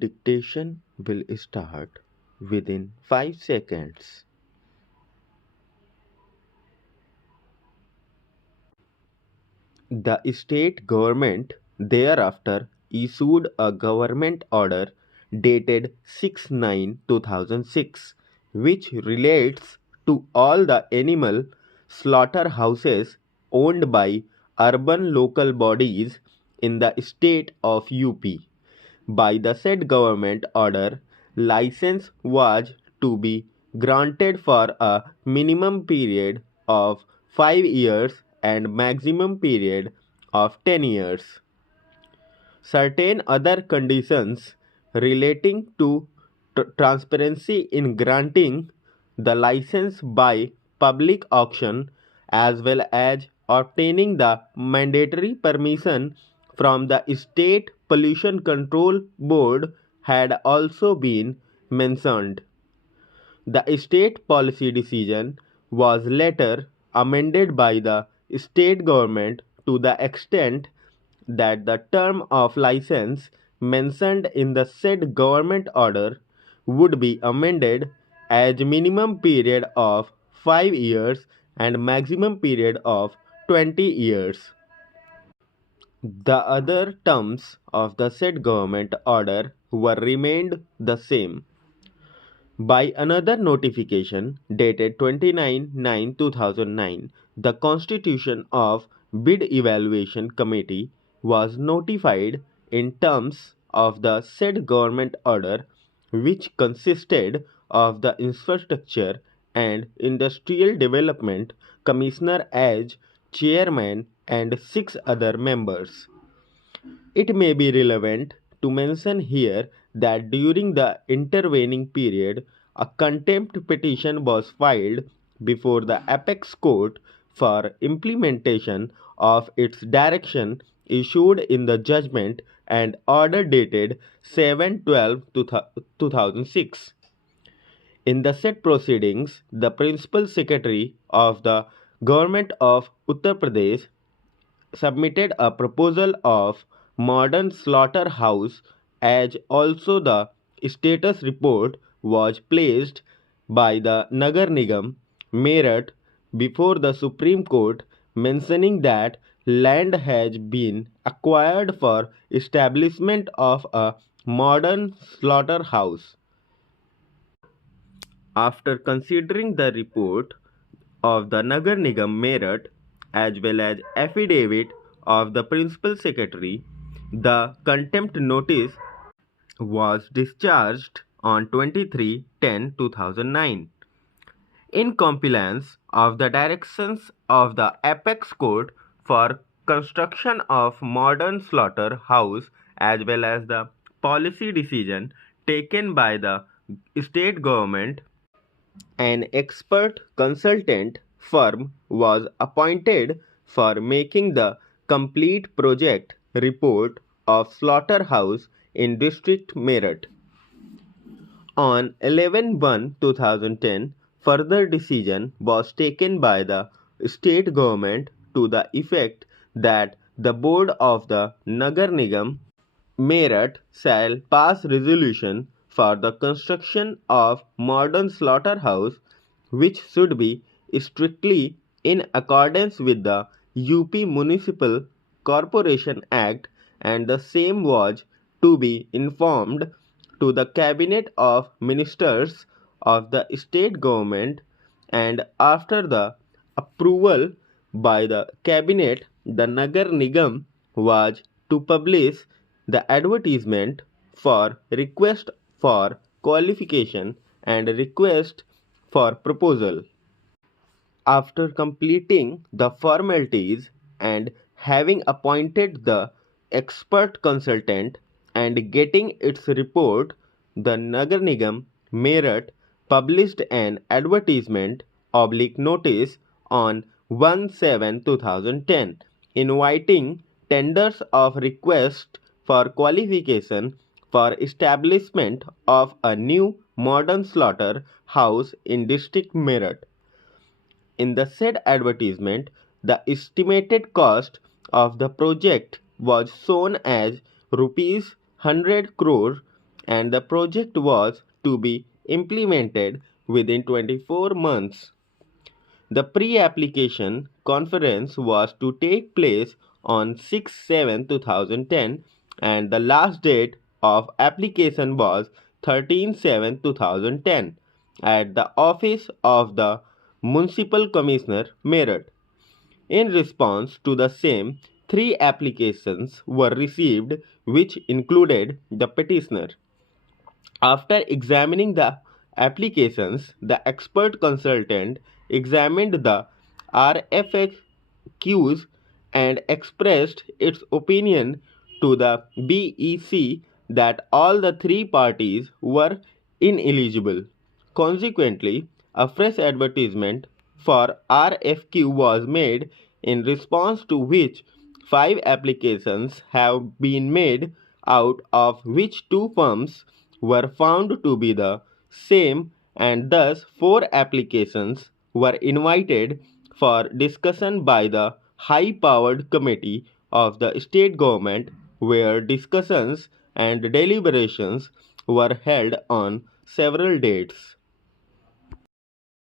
dictation will start within 5 seconds. The state government thereafter issued a government order dated 6/9/2006, which relates to all the animal slaughterhouses owned by urban local bodies in the state of UP. By the said government order, license was to be granted for a minimum period of 5 years and maximum period of 10 years. Certain other conditions relating to transparency in granting the license by public auction as well as obtaining the mandatory permission from the State Pollution Control Board had also been mentioned. The state policy decision was later amended by the state government to the extent that the term of license mentioned in the said government order would be amended as minimum period of 5 years and maximum period of 20 years. The other terms of the said government order were remained the same. By another notification dated 29/9/2009, the constitution of Bid Evaluation Committee was notified in terms of the said government order, which consisted of the Infrastructure and Industrial Development Commissioner as chairman and 6 other members. It may be relevant to mention here that during the intervening period, a contempt petition was filed before the apex court for implementation of its direction issued in the judgment and order dated 7/12/2006. In the said proceedings, the Principal Secretary of the Government of Uttar Pradesh submitted a proposal of modern slaughterhouse, as also the status report was placed by the Nagar Nigam Meerut before the Supreme Court, mentioning that land has been acquired for establishment of a modern slaughterhouse. After considering the report of the Nagar Nigam Meerut as well as affidavit of the Principal Secretary, the contempt notice was discharged on 23/10/2009. In compliance of the directions of the apex court for construction of modern slaughterhouse as well as the policy decision taken by the state government, an expert consultant firm was appointed for making the complete project report of slaughterhouse in district Meerut. On 11/1/2010, further decision was taken by the state government to the effect that the board of the Nagar Nigam Meerut shall pass resolution for the construction of modern slaughterhouse, which should be strictly in accordance with the UP Municipal Corporation Act, and the same was to be informed to the Cabinet of Ministers of the state government, and after the approval by the Cabinet, the Nagar Nigam was to publish the advertisement for request for qualification and request for proposal. After completing the formalities and having appointed the expert consultant and getting its report, the Nagar Nigam Meerut published an advertisement notice on 1/7/2010 inviting tenders of request for qualification for establishment of a new modern slaughter house in district Meerut. In the said advertisement, the estimated cost of the project was shown as rupees 100 crore and the project was to be implemented within 24 months. The pre-application conference was to take place on 6/7/2010 and the last date of application was 13/7/2010 at the office of the Municipal Commissioner Meerut. In response to the same, 3 applications were received which included the petitioner. After examining the applications, the expert consultant examined the RFQs and expressed its opinion to the BEC that all the 3 parties were ineligible. Consequently, a fresh advertisement for RFQ was made, in response to which 5 applications have been made, out of which 2 firms were found to be the same, and thus 4 applications were invited for discussion by the high-powered committee of the state government, where discussions and deliberations were held on several dates.